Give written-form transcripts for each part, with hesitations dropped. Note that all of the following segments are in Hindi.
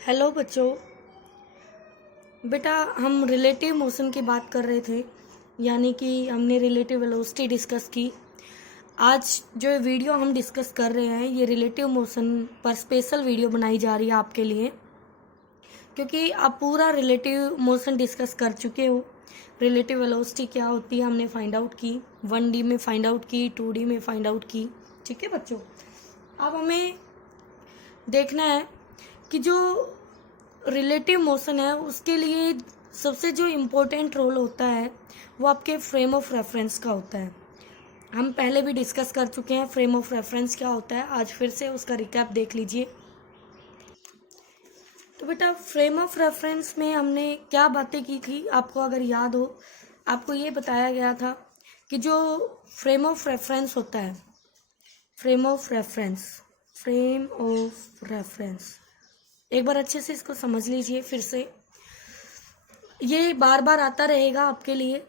हेलो बच्चों। बेटा, हम रिलेटिव मोशन की बात कर रहे थे, यानी कि हमने रिलेटिव वेलोसिटी डिस्कस की। आज जो वीडियो हम डिस्कस कर रहे हैं ये रिलेटिव मोशन पर स्पेशल वीडियो बनाई जा रही है आपके लिए, क्योंकि आप पूरा रिलेटिव मोशन डिस्कस कर चुके हो। रिलेटिव वेलोसिटी क्या होती है हमने फाइंड आउट की, 1D में फाइंड आउट की, 2D में फाइंड आउट की। ठीक है बच्चों, अब हमें देखना है कि जो रिलेटिव मोशन है उसके लिए सबसे जो इम्पोर्टेंट रोल होता है वो आपके फ्रेम ऑफ रेफरेंस का होता है। हम पहले भी डिस्कस कर चुके हैं फ्रेम ऑफ रेफरेंस क्या होता है, आज फिर से उसका रिकैप देख लीजिए। तो बेटा, फ्रेम ऑफ रेफरेंस में हमने क्या बातें की थी, आपको अगर याद हो, आपको ये बताया गया था कि जो फ्रेम ऑफ रेफरेंस होता है, frame of reference, frame of reference, एक बार अच्छे से इसको समझ लीजिए फिर से, ये बार बार आता रहेगा आपके लिए।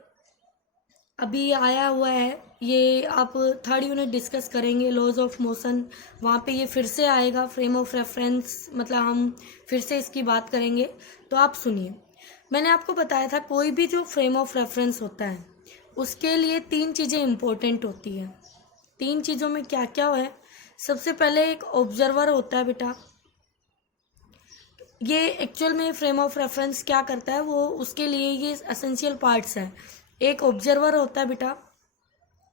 अभी आया हुआ है, ये आप थर्ड यूनिट डिस्कस करेंगे लॉज ऑफ मोशन, वहाँ पे ये फिर से आएगा फ्रेम ऑफ रेफरेंस, मतलब हम फिर से इसकी बात करेंगे। तो आप सुनिए, मैंने आपको बताया था कोई भी जो फ्रेम ऑफ रेफरेंस होता है उसके लिए तीन चीज़ें इम्पोर्टेंट होती है। तीन चीज़ों में क्या क्या है? सबसे पहले एक ऑब्जर्वर होता है बेटा। ये एक्चुअल में फ्रेम ऑफ रेफरेंस क्या करता है, वो उसके लिए ये एसेंशियल पार्ट्स है। एक ऑब्जर्वर होता है बेटा,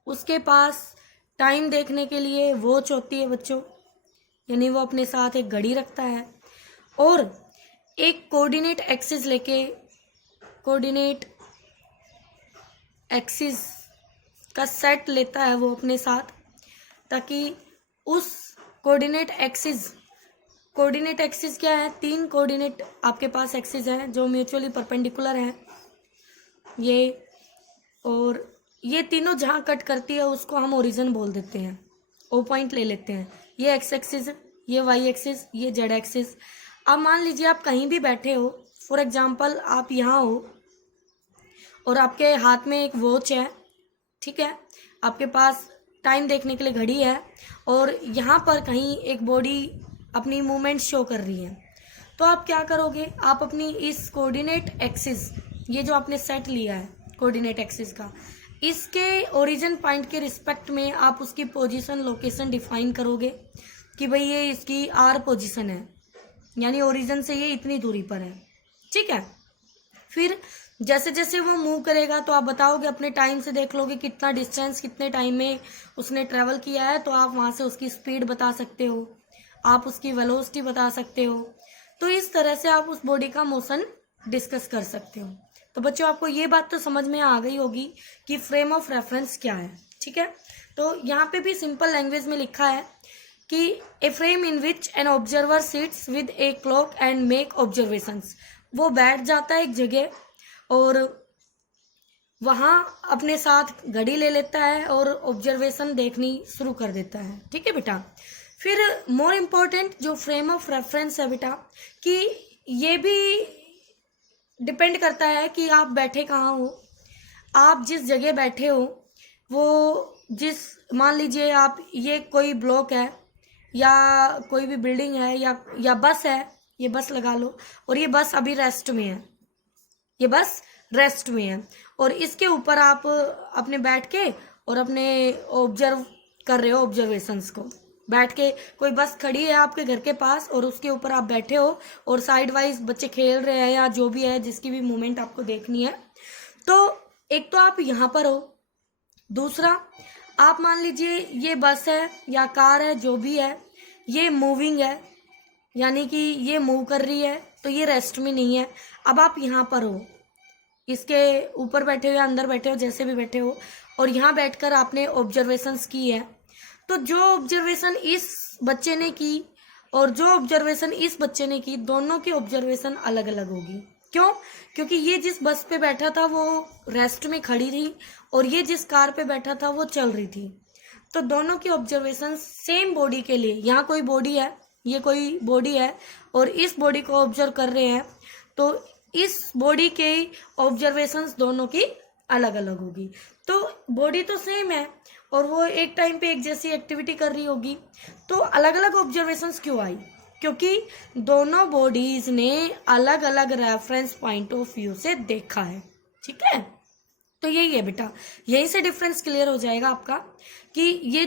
उसके पास टाइम देखने के लिए वॉच होती है बच्चों, यानी वो अपने साथ एक घड़ी रखता है, और एक कोऑर्डिनेट एक्सिस लेके, कोऑर्डिनेट एक्सिस का सेट लेता है वो अपने साथ, ताकि उस कोऑर्डिनेट एक्सिस, कोऑर्डिनेट एक्सिस क्या है, तीन कोऑर्डिनेट आपके पास एक्सिस हैं जो म्यूचुअली परपेंडिकुलर हैं, ये और ये तीनों जहाँ कट करती है उसको हम ओरिजिन बोल देते हैं, ओ पॉइंट ले लेते हैं। ये एक्स एक्सिस, ये वाई एक्सिस, ये जेड एक्सिस। अब मान लीजिए आप कहीं भी बैठे हो, फॉर एग्जांपल आप यहाँ हो और आपके हाथ में एक वॉच है, ठीक है, आपके पास टाइम देखने के लिए घड़ी है, और यहाँ पर कहीं एक बॉडी अपनी मूवमेंट शो कर रही है। तो आप क्या करोगे, आप अपनी इस कोऑर्डिनेट एक्सिस, ये जो आपने सेट लिया है कोऑर्डिनेट एक्सिस का, इसके ओरिजिन पॉइंट के रिस्पेक्ट में आप उसकी पोजीशन लोकेशन डिफाइन करोगे कि भाई ये इसकी आर पोजीशन है, यानी ओरिजिन से ये इतनी दूरी पर है। ठीक है, फिर जैसे जैसे वो मूव करेगा तो आप बताओगे, अपने टाइम से देख लोगे कितना डिस्टेंस कितने टाइम में उसने ट्रेवल किया है, तो आप वहां से उसकी स्पीड बता सकते हो, आप उसकी वेलोसिटी बता सकते हो। तो इस तरह से आप उस बॉडी का मोशन डिस्कस कर सकते हो। तो बच्चों, आपको ये बात तो समझ में आ गई होगी कि फ्रेम ऑफ रेफरेंस क्या है। ठीक है, तो यहाँ पे भी सिंपल लैंग्वेज में लिखा है कि a frame in which an observer sits with a clock and make observations. वो बैठ जाता है एक जगह और वहाँ अपने साथ घड़ी ले लेता है और ऑब्जर्वेशन देखनी शुरू कर देता है। ठीक है बेटा, फिर मोर इम्पोर्टेंट जो फ्रेम ऑफ रेफरेंस है बेटा, कि ये भी डिपेंड करता है कि आप बैठे कहाँ हो, आप जिस जगह बैठे हो वो जिस, मान लीजिए आप, ये कोई ब्लॉक है या कोई भी बिल्डिंग है या बस है, ये बस लगा लो, और ये बस अभी रेस्ट में है, ये बस रेस्ट में है, और इसके ऊपर आप अपने बैठ के और अपने ऑब्जर्व कर रहे हो, ऑब्जर्वेशंस को बैठ के। कोई बस खड़ी है आपके घर के पास और उसके ऊपर आप बैठे हो और साइड वाइज बच्चे खेल रहे हैं या जो भी है, जिसकी भी मूवमेंट आपको देखनी है। तो एक तो आप यहाँ पर हो, दूसरा आप मान लीजिए ये बस है या कार है, जो भी है, ये मूविंग है, यानी कि ये मूव कर रही है, तो ये रेस्ट में नहीं है। अब आप यहाँ पर हो, इसके ऊपर बैठे हो या अंदर बैठे हो, जैसे भी बैठे हो, और यहाँ बैठकर आपने ऑब्जर्वेशंस की है। तो जो ऑब्जर्वेशन इस बच्चे ने की और जो ऑब्जर्वेशन इस बच्चे ने की, दोनों की ऑब्जर्वेशन अलग अलग होगी। क्यों? क्योंकि ये जिस बस पे बैठा था वो रेस्ट में खड़ी थी और ये जिस कार पे बैठा था वो चल रही थी। तो दोनों की ऑब्जर्वेशन सेम बॉडी के लिए, यहाँ कोई बॉडी है, ये कोई बॉडी है, और इस बॉडी को ऑब्जर्व कर रहे हैं, तो इस बॉडी के ऑब्जर्वेशंस दोनों की अलग अलग होगी। तो बॉडी तो सेम है और वो एक टाइम पे एक जैसी एक्टिविटी कर रही होगी, तो अलग अलग ऑब्जर्वेशंस क्यों आई? क्योंकि दोनों बॉडीज ने अलग अलग रेफरेंस पॉइंट ऑफ व्यू से देखा है। ठीक है, तो यही है बेटा, यहीं से डिफरेंस क्लियर हो जाएगा आपका कि ये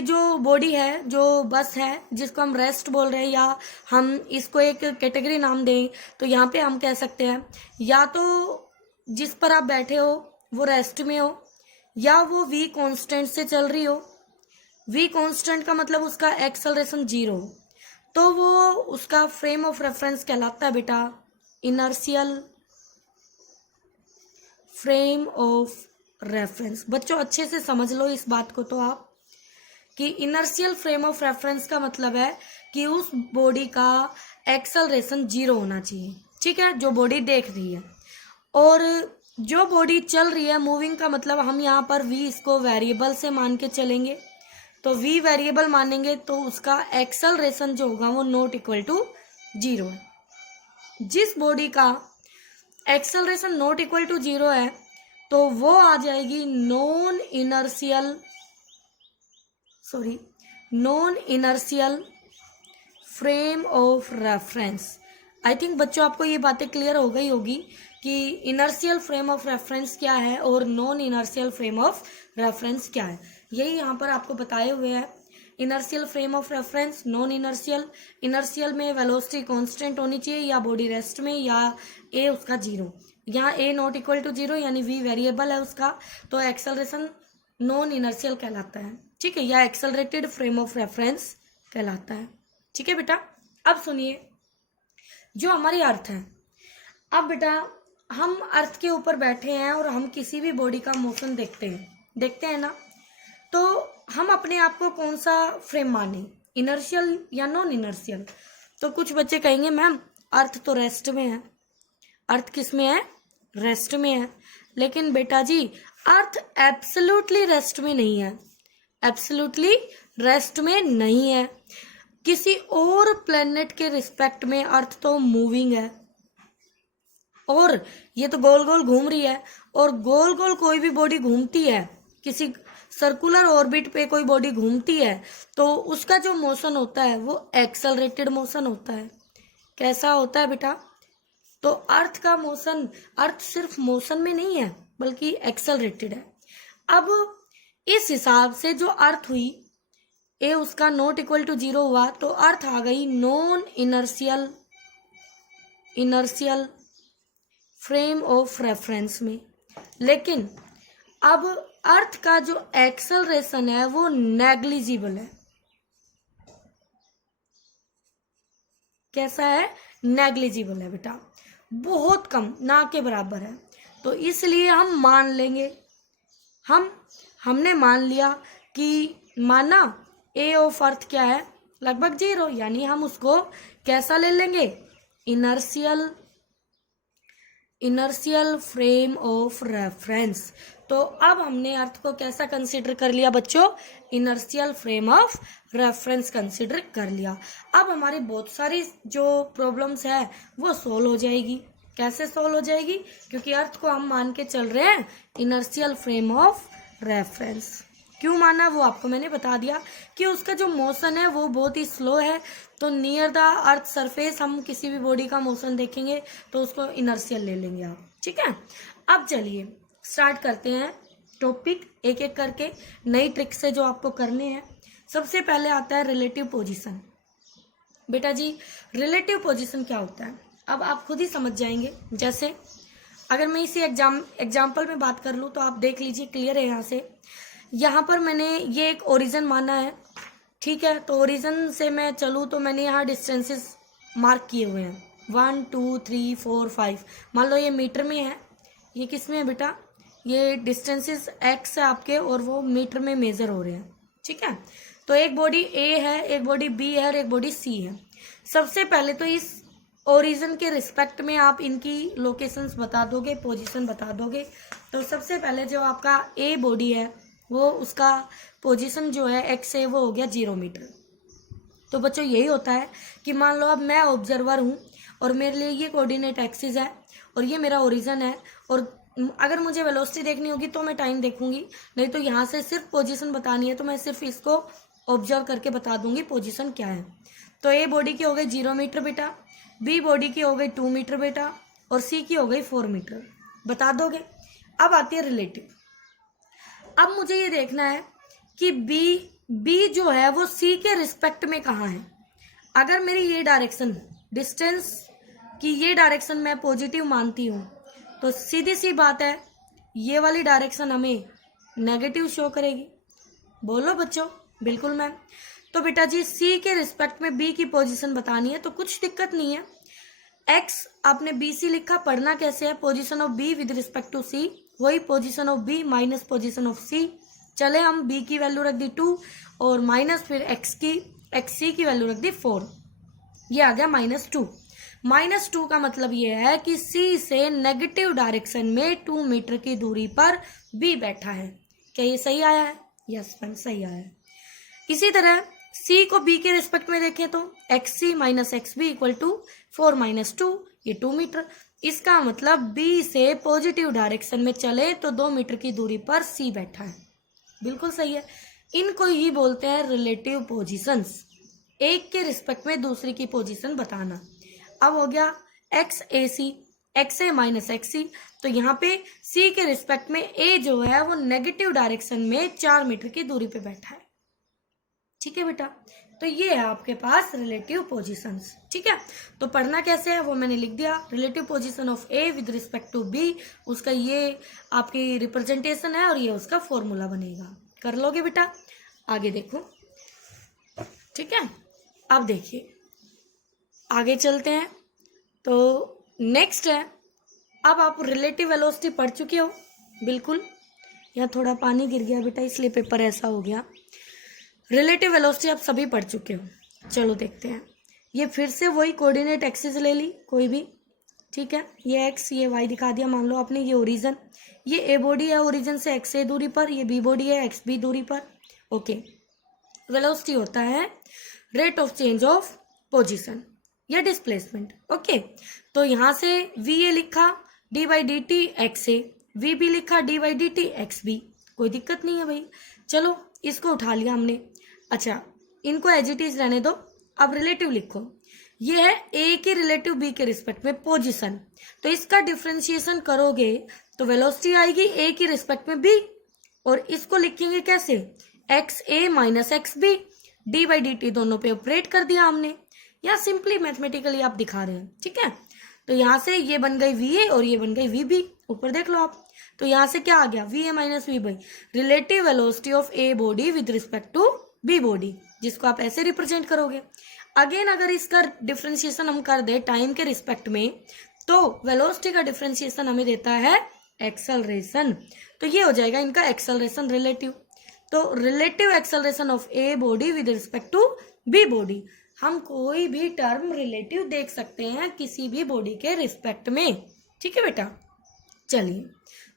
जो बॉडी है, जो बस है, जिसको हम रेस्ट बोल रहे हैं या हम इसको एक कैटेगरी नाम दें, तो यहाँ पे हम कह सकते हैं या तो जिस पर आप बैठे हो वो रेस्ट में हो, या वो वी कांस्टेंट से चल रही हो। वी कांस्टेंट का मतलब उसका एक्सेलरेशन 0 हो, तो वो उसका फ्रेम ऑफ रेफरेंस कहलाता है बेटा इनर्शियल फ्रेम ऑफ रेफरेंस। बच्चों अच्छे से समझ लो इस बात को तो आप, कि इनर्शियल फ्रेम ऑफ रेफरेंस का मतलब है कि उस बॉडी का एक्सेलरेशन 0 होना चाहिए। ठीक है, जो बॉडी देख रही है, और जो बॉडी चल रही है, मूविंग का मतलब हम यहाँ पर v इसको वेरिएबल से मान के चलेंगे, तो v वेरिएबल मानेंगे तो उसका एक्सेलरेशन जो होगा वो नॉट इक्वल टू 0 है। जिस बॉडी का एक्सेलरेशन नॉट इक्वल टू 0 है तो वो आ जाएगी non inertial frame of reference. I think बच्चों आपको ये बातें क्लियर हो गई होगी कि इनर्शियल फ्रेम ऑफ रेफरेंस क्या है और non inertial frame of reference क्या है। यही यहाँ पर आपको बताए हुए हैं। Inertial frame of reference, non inertial में वेलोसिटी कांस्टेंट होनी चाहिए या बॉडी रेस्ट में, या ए उसका 0। यहाँ ए नॉट इक्वल टू 0 यानी वी वेरिएबल है उसका, तो एक्सेलरेशन नॉन इनर्शियल कहलाता है। ठीक है, या एक्सेलरेटेड फ्रेम ऑफ रेफरेंस कहलाता है। ठीक है बेटा, अब सुनिए जो हमारी अर्थ है। अब बेटा हम अर्थ के ऊपर बैठे हैं और हम किसी भी बॉडी का मोशन देखते हैं ना, तो हम अपने आप को कौन सा फ्रेम माने, इनर्शियल या नॉन इनर्शियल? तो कुछ बच्चे कहेंगे मैम अर्थ तो रेस्ट में है। अर्थ किस में है? रेस्ट में है। लेकिन बेटा जी अर्थ एब्सोल्युटली रेस्ट में नहीं है, एब्सोल्युटली रेस्ट में नहीं है। किसी और प्लेनेट के रिस्पेक्ट में अर्थ तो मूविंग है, और ये तो गोल गोल घूम रही है, और गोल गोल कोई भी बॉडी घूमती है, किसी सर्कुलर ऑर्बिट पे कोई बॉडी घूमती है, तो उसका जो मोशन होता है वो एक्सेलरेटेड मोशन होता है। कैसा होता है बेटा? तो अर्थ का मोशन, अर्थ सिर्फ मोशन में नहीं है बल्कि एक्सेलरेटेड है। अब इस हिसाब से जो अर्थ हुई, ए उसका नॉट इक्वल टू 0 हुआ, तो अर्थ आ गई non inertial frame of reference में। लेकिन अब अर्थ का जो एक्सेलरेशन है वो नेग्लिजिबल है। कैसा है? नेग्लिजिबल है बेटा, बहुत कम, ना के बराबर है। तो इसलिए हम मान लेंगे, हमने मान लिया कि माना ए ऑफ अर्थ क्या है, लगभग 0, यानी हम उसको कैसा ले लेंगे? Inertial frame of reference. तो अब हमने अर्थ को कैसा कंसीडर कर लिया बच्चों? Inertial frame of reference consider कर लिया। अब हमारी बहुत सारी जो प्रॉब्लम्स है वो सोल्व हो जाएगी। कैसे सोल्व हो जाएगी? क्योंकि अर्थ को हम मान के चल रहे हैं इनर्शियल फ्रेम ऑफ रेफरेंस। क्यों माना वो आपको मैंने बता दिया कि उसका जो मोशन है वो बहुत ही स्लो है, तो नियर द अर्थ सरफेस हम किसी भी बॉडी का मोशन देखेंगे तो उसको इनर्शियल ले लेंगे आप। ठीक है, अब चलिए स्टार्ट करते हैं टॉपिक एक एक करके, नई ट्रिक से जो आपको करने हैं। सबसे पहले आता है रिलेटिव पोजीशन। बेटा जी रिलेटिव पोजीशन क्या होता है अब आप खुद ही समझ जाएंगे। जैसे अगर मैं इसी एग्जाम्पल में बात कर लूँ तो आप देख लीजिए, क्लियर है। यहाँ पर मैंने ये एक ओरिजिन माना है, ठीक है। तो ओरिजिन से मैं चलूँ तो मैंने यहाँ डिस्टेंसेस मार्क किए हुए हैं 1 2 3 4 5। मान लो ये मीटर में है, ये किस में है बेटा? ये डिस्टेंसेस एक्स है आपके और वो मीटर में मेजर हो रहे हैं, ठीक है। तो एक बॉडी ए है, एक बॉडी बी है और एक बॉडी सी है। सबसे पहले तो इस ओरिजिन के रिस्पेक्ट में आप इनकी लोकेशंस बता दोगे, पोजीशन बता दोगे। तो सबसे पहले जो आपका ए बॉडी है वो उसका पोजीशन जो है एक्स है वो हो गया 0 मीटर। तो बच्चों यही होता है कि मान लो अब मैं ऑब्जर्वर हूँ और मेरे लिए ये कोऑर्डिनेट एक्सिस है और ये मेरा ओरिजिन है, और अगर मुझे वेलोसिटी देखनी होगी तो मैं टाइम देखूंगी, नहीं तो यहाँ से सिर्फ पोजीशन बतानी है तो मैं सिर्फ इसको ऑब्जर्व करके बता दूंगी पोजीशन क्या है। तो ए बॉडी की हो गई 0 मीटर बेटा, बी बॉडी की हो गई 2 मीटर बेटा, और सी की हो गई 4 मीटर। बता दोगे। अब आती है रिलेटिव। अब मुझे ये देखना है कि बी जो है वो सी के रिस्पेक्ट में कहाँ है। अगर मेरी ये डायरेक्शन डिस्टेंस की ये डायरेक्शन मैं पॉजिटिव मानती हूँ तो सीधी सी बात है ये वाली डायरेक्शन हमें नेगेटिव शो करेगी। बोलो बच्चों। बिल्कुल मैम। तो बेटा जी सी के रिस्पेक्ट में बी की पोजीशन बतानी है तो कुछ दिक्कत नहीं है। एक्स आपने बी सी लिखा, पढ़ना कैसे है, position of B with respect to C, वही position of B minus position of C. चले हम बी की वैल्यू रख दी 2 और माइनस फिर एक्स सी की वैल्यू रख दी 4। ये आ गया -2। -2 का मतलब ये है कि सी से नेगेटिव डायरेक्शन में 2 मीटर की दूरी पर बी बैठा है। क्या ये सही आया है? यस फ्रेंड, सही आया है। इसी तरह सी को बी के रिस्पेक्ट में देखें तो X C minus X B equal to 4 - 2, ये 2 मीटर। इसका मतलब बी से पॉजिटिव डायरेक्शन में चले तो 2 मीटर की दूरी पर सी बैठा है। बिल्कुल सही है। इनको ही बोलते हैं रिलेटिव पोजीशंस, एक के रिस्पेक्ट में दूसरी की पोजीशन बताना। अब हो गया x A C, x A minus x सी, तो यहाँ पे सी के रिस्पेक्ट में ए जो है वो नेगेटिव डायरेक्शन में 4 मीटर की दूरी पे बैठा है। ठीक है बेटा, तो ये है आपके पास रिलेटिव पोजीशंस। ठीक है, तो पढ़ना कैसे है वो मैंने लिख दिया। Relative position of A with respect to B, उसका ये आपकी रिप्रेजेंटेशन है और ये उसका फॉर्मूला बनेगा। कर लोगे बेटा? आगे देखो। ठीक है, अब देखिए आगे चलते हैं। तो नेक्स्ट है, अब आप रिलेटिव वेलोसिटी पढ़ चुके हो। बिल्कुल, यहाँ थोड़ा पानी गिर गया बेटा इसलिए पेपर ऐसा हो गया। रिलेटिव वेलोसिटी आप सभी पढ़ चुके हो। चलो देखते हैं। ये फिर से वही कोऑर्डिनेट एक्सिस ले ली कोई भी। ठीक है, ये एक्स ये वाई दिखा दिया। मान लो आपने ये ओरिजिन, ये ए बॉडी है ओरिजिन से एक्स ए दूरी पर, ये बी बॉडी है एक्स बी दूरी पर। ओके, वेलोसिटी होता है rate of change of position या डिस्प्लेसमेंट। ओके, तो यहाँ से वी ए लिखा d by D t x A, we B लिखा d by D t x B. कोई दिक्कत नहीं है भाई। चलो इसको उठा लिया हमने। अच्छा, इनको एज इट इज रहने दो। अब रिलेटिव लिखो। ये है ए के रिलेटिव बी के रिस्पेक्ट में पोजीशन, तो इसका डिफ्रेंशिएशन करोगे तो वेलोसिटी आएगी ए की रिस्पेक्ट में बी, और इसको लिखेंगे कैसे, X A minus X B, D by D T दोनों पे ऑपरेट कर दिया हमने, या सिंपली मैथमेटिकली आप दिखा रहे हैं। ठीक है, तो यहाँ से ये बन गई वी ए और ये बन गई वी बी। ऊपर देख लो आप, तो यहाँ से क्या आ गया, V A minus V B relative velocity of A body with respect to B body, जिसको आप ऐसे रिप्रेजेंट करोगे। अगेन अगर इसका डिफ्रेंशिएशन हम कर दे टाइम के रिस्पेक्ट में, तो वेलोसिटी का डिफ्रेंशिएशन हमें देता है एक्सेलरेशन, तो ये हो जाएगा इनका एक्सेलरेशन रिलेटिव। तो relative acceleration of A body with respect to B body, हम कोई भी टर्म रिलेटिव देख सकते हैं किसी भी बॉडी के रिस्पेक्ट में। ठीक है बेटा, चलिए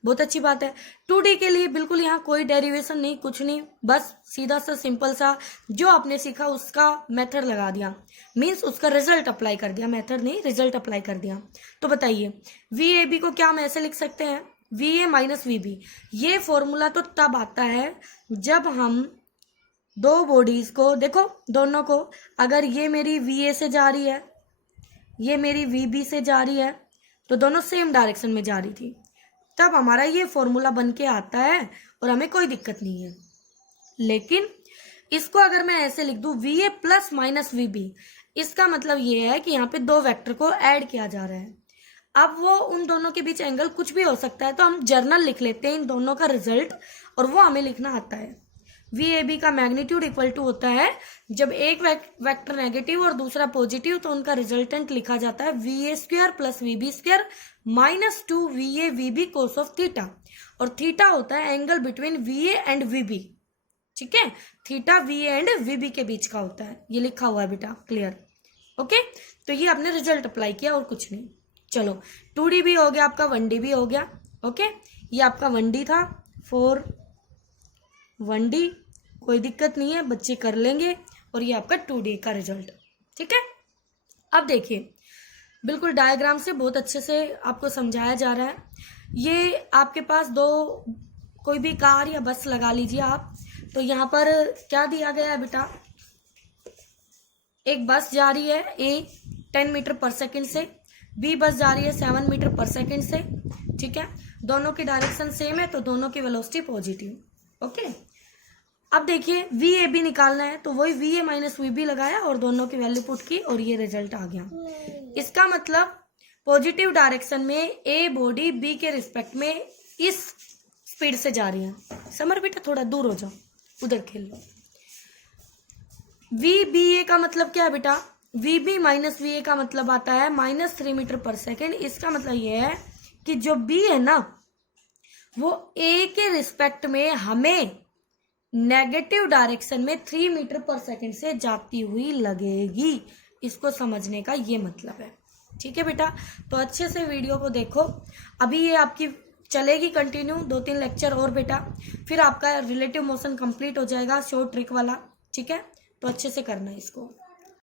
बहुत अच्छी बात है। 2D के लिए बिल्कुल यहाँ कोई डेरिवेशन नहीं, कुछ नहीं, बस सीधा सा सिंपल सा जो आपने सीखा उसका मेथड लगा दिया, मींस उसका रिजल्ट अप्लाई कर दिया, मेथड नहीं रिजल्ट अप्लाई कर दिया। तो बताइए वी ए बी को क्या हम ऐसे लिख सकते हैं, V A minus V B. ये फॉर्मूला तो तब आता है जब हम दो बॉडीज को देखो, दोनों को, अगर ये मेरी वी ए से जा रही है, ये मेरी वी बी से जा रही है, तो दोनों सेम डायरेक्शन में जा रही थी, तब हमारा ये फॉर्मूला बन के आता है और हमें कोई दिक्कत नहीं है। लेकिन इसको अगर मैं ऐसे लिख दूं V A plus minus V B, इसका मतलब ये है कि यहाँ पे दो वेक्टर को ऐड किया जा रहा है। अब वो उन दोनों के बीच एंगल कुछ भी हो सकता है, तो हम जर्नल लिख लेते हैं इन दोनों का रिजल्ट, और वो हमें लिखना आता है। वी ए बी का मैग्नीट्यूड इक्वल टू होता है जब एक वेक्टर नेगेटिव और दूसरा पॉजिटिव, तो उनका रिजल्टेंट लिखा जाता है V A square plus V B square minus 2 V A we B cos of theta, और थीटा होता है angle between V A and V B. ठीक है, theta V A and V B के बीच का होता है, ये लिखा हुआ है बेटा, क्लियर। ओके, तो ये आपने रिजल्ट अप्लाई किया और कुछ नहीं। चलो 2D भी हो गया आपका, 1D भी हो गया। ओके, ये आपका 1D था, 4 1D, कोई दिक्कत नहीं है, बच्चे कर लेंगे, और ये आपका 2D का रिजल्ट। ठीक है, अब देखिए बिल्कुल डायग्राम से बहुत अच्छे से आपको समझाया जा रहा है। ये आपके पास दो कोई भी कार या बस लगा लीजिए आप, तो यहाँ पर क्या दिया गया है बेटा, एक बस जा रही है ए 10 मीटर पर सेकंड से, बी बस जा रही है 7 मीटर पर सेकंड से, ठीक है। दोनों की डायरेक्शन सेम है तो दोनों की वेलोसिटी पॉजिटिव। ओके, अब देखिए वी ए बी निकालना है तो वही V A minus V B लगाया और दोनों की वैल्यू पुट की और ये रिजल्ट आ गया। इसका मतलब पॉजिटिव डायरेक्शन में ए बॉडी बी के रिस्पेक्ट में इस स्पीड से जा रही है। समर बेटा थोड़ा दूर हो जाओ, उधर खेल लो। वी बी ए का मतलब क्या है बेटा, V B minus V A का मतलब आता है -3 मीटर पर सेकेंड। इसका मतलब ये है कि जो बी है ना वो ए के रिस्पेक्ट में हमें नेगेटिव डायरेक्शन में 3 मीटर पर सेकेंड से जाती हुई लगेगी। इसको समझने का ये मतलब है, ठीक है बेटा। तो अच्छे से वीडियो को देखो, अभी ये आपकी चलेगी कंटिन्यू 2-3 लेक्चर और बेटा, फिर आपका रिलेटिव मोशन कंप्लीट हो जाएगा शॉर्ट ट्रिक वाला, ठीक है। तो अच्छे से करना है इसको।